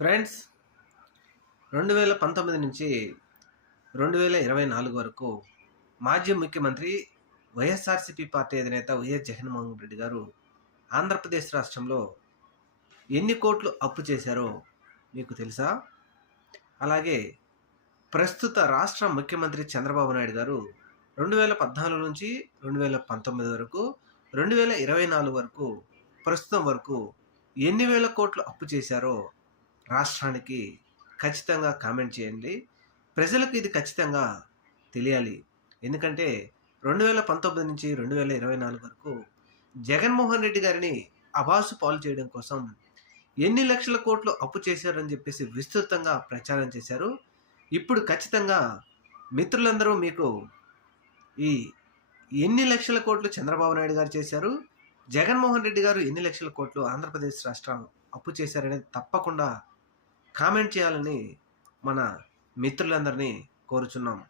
Friends రెండు వేల పంతొమ్మిది నుంచి రెండు వేల ఇరవై నాలుగు వరకు మాజీ ముఖ్యమంత్రి వైఎస్ఆర్సీపీ పార్టీ అధినేత వైఎస్ జగన్మోహన్ రెడ్డి గారు ఆంధ్రప్రదేశ్ రాష్ట్రంలో ఎన్ని కోట్లు అప్పు చేశారో మీకు తెలుసా? అలాగే ప్రస్తుత రాష్ట్ర ముఖ్యమంత్రి చంద్రబాబు నాయుడు గారు రెండు వేల పద్నాలుగు నుంచి రెండు వేల పంతొమ్మిది వరకు రెండు వేల ఇరవై నాలుగు వరకు ప్రస్తుతం వరకు ఎన్ని వేల కోట్లు అప్పు చేశారో రాష్ట్రానికి ఖచ్చితంగా కామెంట్ చేయండి. ప్రజలకు ఇది ఖచ్చితంగా తెలియాలి. ఎందుకంటే రెండు వేల పంతొమ్మిది నుంచి రెండు వేల ఇరవై నాలుగు వరకు జగన్మోహన్ రెడ్డి గారిని అబాసు పాలు చేయడం కోసం ఎన్ని లక్షల కోట్లు అప్పు చేశారని చెప్పేసి విస్తృతంగా ప్రచారం చేశారు. ఇప్పుడు ఖచ్చితంగా మిత్రులందరూ మీకు ఈ ఎన్ని లక్షల కోట్లు చంద్రబాబు నాయుడు గారు చేశారు? జగన్మోహన్ రెడ్డి గారు ఎన్ని లక్షల కోట్లు ఆంధ్రప్రదేశ్ రాష్ట్రం అప్పు చేశారనేది తప్పకుండా కామెంట్ చేయాలని మన మిత్రులందరినీ కోరుచున్నాం.